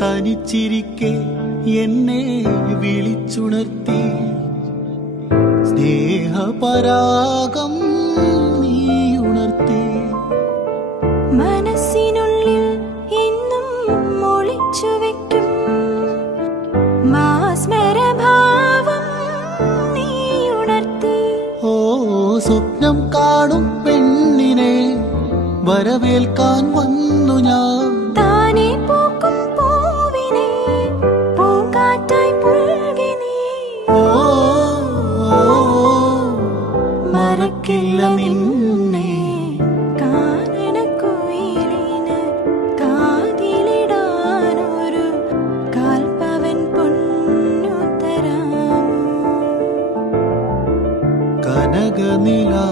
തനിച്ചിരിക്കെ എന്നെ വിളിച്ചുണർത്തി സ്നേഹപരാഗം നീ ഉണർത്തി. മനസ്സിനുള്ളിൽ എന്നും ഒളിച്ചു വെക്കും മാസ്മരഭാവം നീ ഉണർത്തി. ഓ സ്വപ്നം കാണും പെണ്ണിനെ വരവേൽക്കാൻ വന്നു ഞാൻ. താനെ പൂക്കും പൂവിനെ പൂങ്കാറ്റായി പുൽകി നീ. മറക്കില്ല നിന്നെ കാനനക്കുയിലിന് കാതിലിടാനൊരു കാൽപ്പവൻ പൊന്നു തരാമോ. കനകനിലാ